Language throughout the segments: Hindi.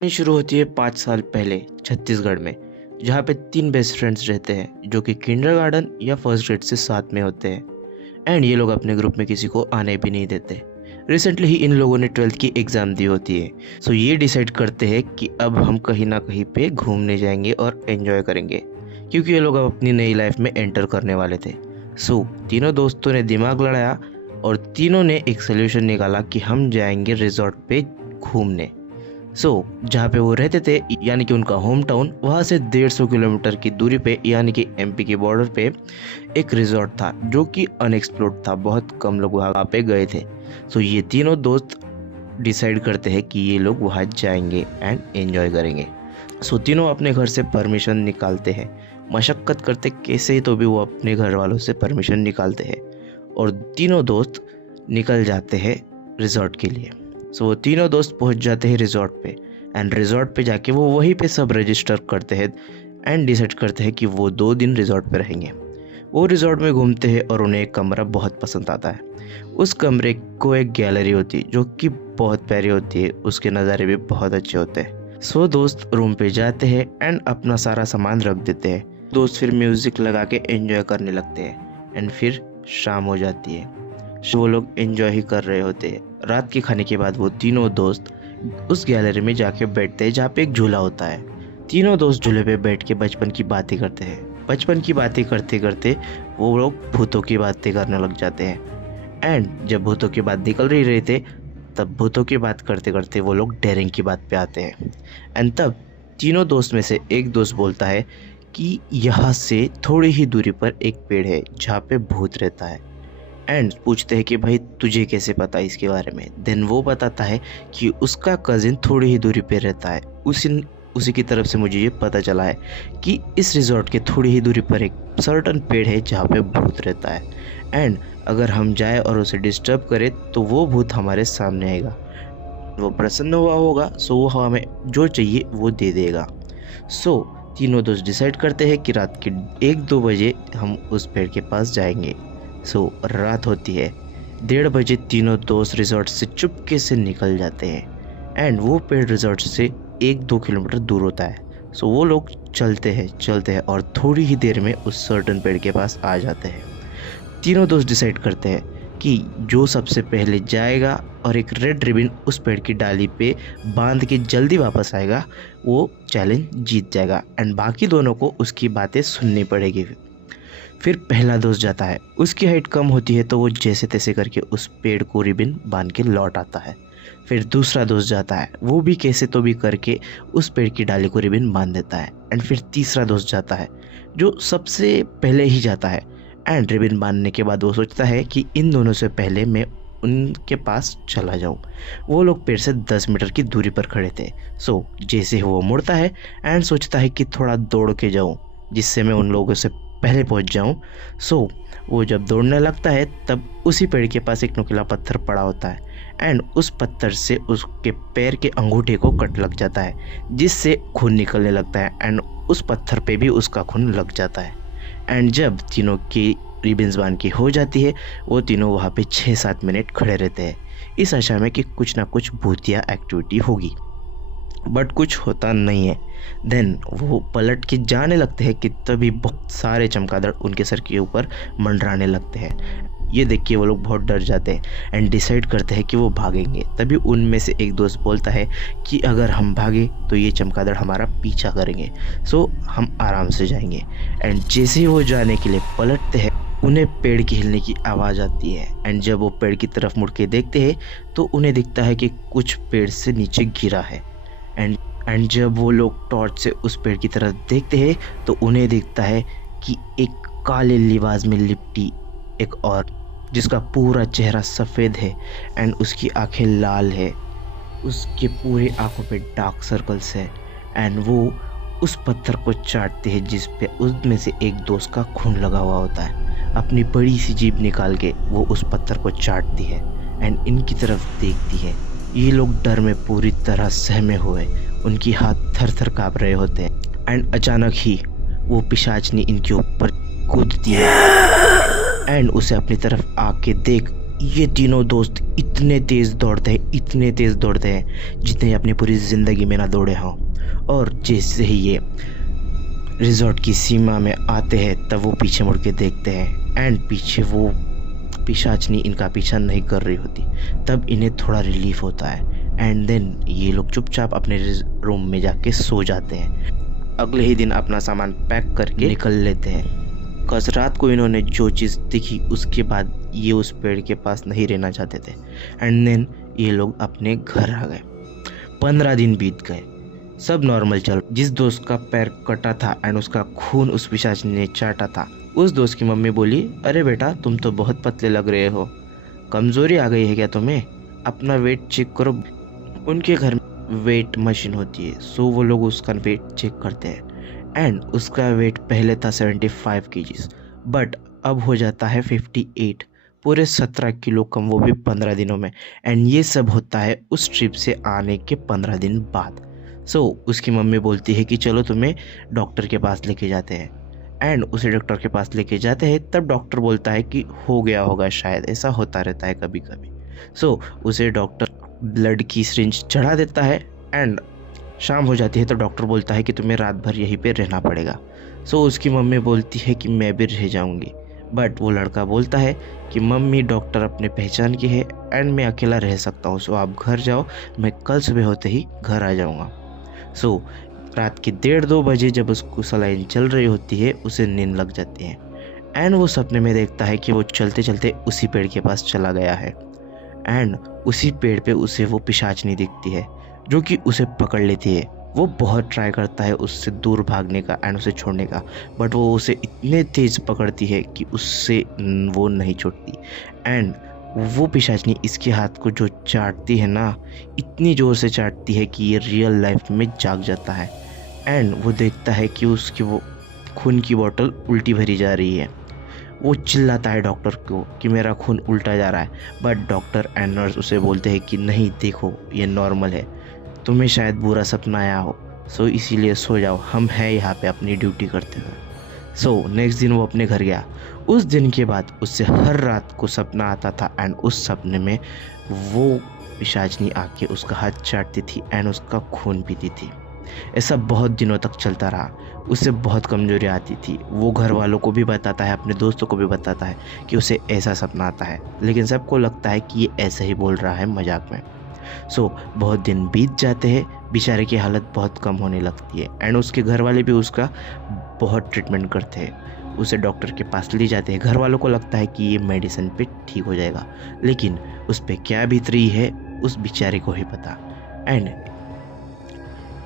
कहानी शुरू होती है 5 साल पहले छत्तीसगढ़ में, जहाँ पे तीन बेस्ट फ्रेंड्स रहते हैं जो कि किंडरगार्टन या फर्स्ट ग्रेड से साथ में होते हैं। एंड ये लोग अपने ग्रुप में किसी को आने भी नहीं देते। रिसेंटली ही इन लोगों ने 12th की एग्ज़ाम दी होती है, सो ये डिसाइड करते हैं कि अब हम कहीं ना कहीं पे घूमने जाएंगे और एंजॉय करेंगे, क्योंकि ये लोग अब अपनी नई लाइफ में एंटर करने वाले थे। सो तीनों दोस्तों ने दिमाग लड़ाया और तीनों ने एक सोल्यूशन निकाला कि हम जाएंगे रिजॉर्ट पे घूमने। जहाँ पे वो रहते थे यानी कि उनका होम टाउन, वहाँ से 150 किलोमीटर की दूरी पे यानी कि एमपी के बॉर्डर पे एक रिजॉर्ट था जो कि अनएक्सप्लोर्ड था। बहुत कम लोग वहाँ पे गए थे। ये तीनों दोस्त डिसाइड करते हैं कि ये लोग वहाँ जाएंगे एंड एंजॉय करेंगे। तीनों अपने घर से परमिशन निकालते हैं, मशक्क़त करते कैसे ही तो भी वो अपने घर वालों से परमिशन निकालते हैं और तीनों दोस्त निकल जाते हैं रिजॉर्ट के लिए। वो तीनों दोस्त पहुंच जाते हैं रिजॉर्ट पे एंड रिजॉर्ट पे जाके वो वहीं पे सब रजिस्टर करते हैं एंड डिसाइड करते हैं कि वो 2 दिन रिजॉर्ट पे रहेंगे। वो रिजॉर्ट में घूमते हैं और उन्हें एक कमरा बहुत पसंद आता है। उस कमरे को एक गैलरी होती है जो कि बहुत प्यारी होती है, उसके नज़ारे भी बहुत अच्छे होते हैं। दोस्त रूम पे जाते हैं एंड अपना सारा सामान रख देते हैं। दोस्त फिर म्यूज़िक लगा के एंजॉय करने लगते हैं एंड फिर शाम हो जाती है। वो लोग एंजॉय ही कर रहे होते हैं। रात के खाने के बाद वो तीनों दोस्त उस गैलरी में जाके बैठते हैं जहाँ पे एक झूला होता है। तीनों दोस्त झूले पे बैठ के बचपन की बातें करते हैं। बचपन की बातें करते करते वो लोग भूतों की बातें करने लग जाते हैं एंड जब भूतों की बात निकल रही थे तब भूतों की बात करते करते वो लोग डेयरिंग की बात पे आते हैं। एंड तब तीनों दोस्त में से एक दोस्त बोलता है कि यहाँ से थोड़ी ही दूरी पर एक पेड़ है जहाँ पे भूत रहता है। एंड पूछते हैं कि भाई तुझे कैसे पता इसके बारे में। देन वो बताता है कि उसका कज़िन थोड़ी ही दूरी पे रहता है। उसी की तरफ से मुझे ये पता चला है कि इस रिजॉर्ट के थोड़ी ही दूरी पर एक सर्टन पेड़ है जहाँ पे भूत रहता है एंड अगर हम जाए और उसे डिस्टर्ब करें तो वो भूत हमारे सामने आएगा। वो प्रसन्न हुआ होगा, वो हमें जो चाहिए वो दे देगा। तीनों दोस्त डिसाइड करते हैं कि रात के 1-2 बजे हम उस पेड़ के पास जाएंगे। रात होती है। 1:30 बजे तीनों दोस्त रिजॉर्ट से चुपके से निकल जाते हैं एंड वो पेड़ रिजॉर्ट से 1-2 किलोमीटर दूर होता है। वो लोग चलते हैं और थोड़ी ही देर में उस सर्टन पेड़ के पास आ जाते हैं। तीनों दोस्त डिसाइड करते हैं कि जो सबसे पहले जाएगा और एक रेड रिबन उस पेड़ की डाली पे बांध के जल्दी वापस आएगा वो चैलेंज जीत जाएगा एंड बाकी दोनों को उसकी बातें सुननी पड़ेगी। फिर पहला दोस्त जाता है। उसकी हाइट कम होती है तो वो जैसे तैसे करके उस पेड़ को रिबन बांध के लौट आता है। फिर दूसरा दोस्त जाता है, वो भी कैसे तो भी करके उस पेड़ की डाली को रिबन बांध देता है। एंड फिर तीसरा दोस्त जाता है जो सबसे पहले ही जाता है एंड रिबन बांधने के बाद वो सोचता है कि इन दोनों से पहले मैं उनके पास चला जाऊं। वो लोग पेड़ से 10 मीटर की दूरी पर खड़े थे। जैसे वो मुड़ता है एंड सोचता है कि थोड़ा दौड़ के जाऊं जिससे मैं उन लोगों से पहले पहुंच जाऊं। वो जब दौड़ने लगता है तब उसी पेड़ के पास एक नुकीला पत्थर पड़ा होता है एंड उस पत्थर से उसके पैर के अंगूठे को कट लग जाता है जिससे खून निकलने लगता है एंड उस पत्थर पे भी उसका खून लग जाता है। एंड जब तीनों की रिबन्स बांध की हो जाती है वो तीनों वहाँ पे 6-7 मिनट खड़े रहते हैं इस आशा में कि कुछ ना कुछ भूतिया एक्टिविटी होगी, बट कुछ होता नहीं है। देन वो पलट के जाने लगते हैं कि तभी बहुत सारे चमगादड़ उनके सर के ऊपर मंडराने लगते हैं। ये देख के वो लोग बहुत डर जाते हैं एंड डिसाइड करते हैं कि वो भागेंगे। तभी उनमें से एक दोस्त बोलता है कि अगर हम भागे तो ये चमगादड़ हमारा पीछा करेंगे, हम आराम से जाएंगे। एंड जैसे ही वो जाने के लिए पलटते हैं उन्हें पेड़ की हिलने की आवाज़ आती है एंड जब वो पेड़ की तरफ मुड़ के देखते हैं तो उन्हें दिखता है कि कुछ पेड़ से नीचे गिरा है। एंड जब वो लोग टॉर्च से उस पेड़ की तरफ देखते हैं तो उन्हें दिखता है कि एक काले लिबास में लिपटी एक और जिसका पूरा चेहरा सफ़ेद है एंड उसकी आंखें लाल है, उसके पूरे आंखों पे डार्क सर्कल्स है एंड वो उस पत्थर को चाटते हैं जिस पे उसमें से एक दोस्त का खून लगा हुआ होता है। अपनी बड़ी सी जीभ निकाल के वो उस पत्थर को चाटती है एंड इनकी तरफ देखती है। ये लोग डर में पूरी तरह सहमे हुए, उनकी हाथ थर थर काँप रहे होते हैं एंड अचानक ही वो पिशाचनी इनके ऊपर कूदती है एंड उसे अपनी तरफ आके देख ये तीनों दोस्त इतने तेज़ दौड़ते हैं जितने अपनी पूरी ज़िंदगी में ना दौड़े हों। और जैसे ही ये रिजॉर्ट की सीमा में आते हैं तब वो पीछे मुड़ के देखते हैं एंड पीछे वो पिशाचनी इनका पीछा नहीं कर रही होती। तब इन्हें थोड़ा रिलीफ होता है एंड देन ये लोग चुपचाप अपने रूम में जाके सो जाते हैं। अगले ही दिन अपना सामान पैक करके निकल लेते हैं। कल रात को इन्होंने जो चीज़ दिखी उसके बाद ये उस पेड़ के पास नहीं रहना चाहते थे एंड देन ये लोग अपने घर आ गए। 15 दिन बीत गए, सब नॉर्मल चल। जिस दोस्त का पैर कटा था एंड उसका खून उस पिशाच ने चाटा था, उस दोस्त की मम्मी बोली, अरे बेटा तुम तो बहुत पतले लग रहे हो, कमजोरी आ गई है क्या तुम्हें? अपना वेट चेक करो। उनके घर में वेट मशीन होती है, सो वो लोग उसका वेट चेक करते हैं एंड उसका वेट पहले था 75 केजीज बट अब हो जाता है 58, पूरे 17 किलो कम, वो भी 15 दिनों में। एंड ये सब होता है उस ट्रिप से आने के 15 दिन बाद। सो उसकी मम्मी बोलती है कि चलो तुम्हें डॉक्टर के पास लेके जाते हैं एंड उसे डॉक्टर के पास लेके जाते हैं। तब डॉक्टर बोलता है कि हो गया होगा, शायद ऐसा होता रहता है कभी कभी। सो उसे डॉक्टर ब्लड की सिरिंज चढ़ा देता है एंड शाम हो जाती है तो डॉक्टर बोलता है कि तुम्हें रात भर यहीं पे रहना पड़ेगा। सो उसकी मम्मी बोलती है कि मैं भी रह जाऊंगी, बट वो लड़का बोलता है कि मम्मी डॉक्टर अपने पहचान की है एंड मैं अकेला रह सकता हूँ, सो आप घर जाओ, मैं कल सुबह होते ही घर आ जाऊँगा। सो रात के 1:30-2 बजे जब उसको सलाइन चल रही होती है उसे नींद लग जाती है एंड वो सपने में देखता है कि वो चलते चलते उसी पेड़ के पास चला गया है एंड उसी पेड़ पे उसे वो पिशाचनी दिखती है जो कि उसे पकड़ लेती है। वो बहुत ट्राई करता है उससे दूर भागने का एंड उसे छोड़ने का, बट वो उसे इतने तेज़ पकड़ती है कि उससे वो नहीं छूटती एंड वो पिशाचनी इसके हाथ को जो चाटती है ना, इतनी ज़ोर से चाटती है कि ये रियल लाइफ में जाग जाता है एंड वो देखता है कि उसकी वो खून की बोतल उल्टी भरी जा रही है। वो चिल्लाता है डॉक्टर को कि मेरा खून उल्टा जा रहा है, बट डॉक्टर एंड नर्स उसे बोलते हैं कि नहीं देखो ये नॉर्मल है, तुम्हें शायद बुरा सपना आया हो, सो इसीलिए सो जाओ, हम हैं यहाँ पे अपनी ड्यूटी करते हुए। सो नेक्स्ट दिन वो अपने घर गया। उस दिन के बाद उससे हर रात को सपना आता था एंड उस सपने में वो पिशाचनी आके उसका हाथ चाटती थी एंड उसका खून पीती थी। ऐसा बहुत दिनों तक चलता रहा। उसे बहुत कमजोरी आती थी। वो घर वालों को भी बताता है, अपने दोस्तों को भी बताता है कि उसे ऐसा सपना आता है, लेकिन सबको लगता है कि ये ऐसे ही बोल रहा है मजाक में। सो बहुत दिन बीत जाते हैं, बेचारे की हालत बहुत कम होने लगती है एंड उसके घर वाले भी उसका बहुत ट्रीटमेंट करते हैं, उसे डॉक्टर के पास ले जाते हैं। घर वालों को लगता है कि ये मेडिसिन पे ठीक हो जाएगा, लेकिन उस पे क्या बीत रही है उस बेचारे को ही पता। एंड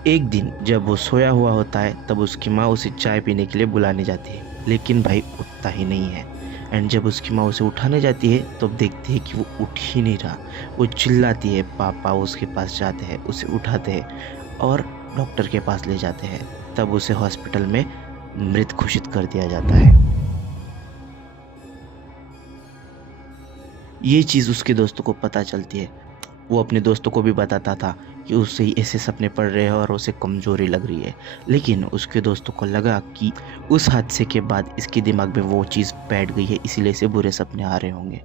एक दिन जब वो सोया हुआ होता है तब उसकी माँ उसे चाय पीने के लिए बुलाने जाती है, लेकिन भाई उठता ही नहीं है एंड जब उसकी माँ उसे उठाने जाती है तो देखती है कि वो उठ ही नहीं रहा। वो चिल्लाती है, पापा उसके पास जाते हैं, उसे उठाते हैं और डॉक्टर के पास ले जाते हैं। तब उसे हॉस्पिटल में मृत घोषित कर दिया जाता है। ये चीज़ उसके दोस्तों को पता चलती है। वो अपने दोस्तों को भी बताता था कि उससे ऐसे सपने पड़ रहे हैं और उसे कमजोरी लग रही है, लेकिन उसके दोस्तों को लगा कि उस हादसे के बाद इसके दिमाग में वो चीज़ बैठ गई है, इसीलिए इसे बुरे सपने आ रहे होंगे।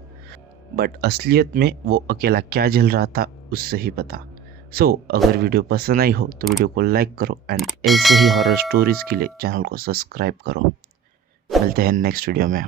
बट असलियत में वो अकेला क्या झेल रहा था उससे ही पता। सो अगर वीडियो पसंद आई हो तो वीडियो को लाइक करो एंड ऐसे ही हॉरर स्टोरीज के लिए चैनल को सब्सक्राइब करो। मिलते हैं नेक्स्ट वीडियो में।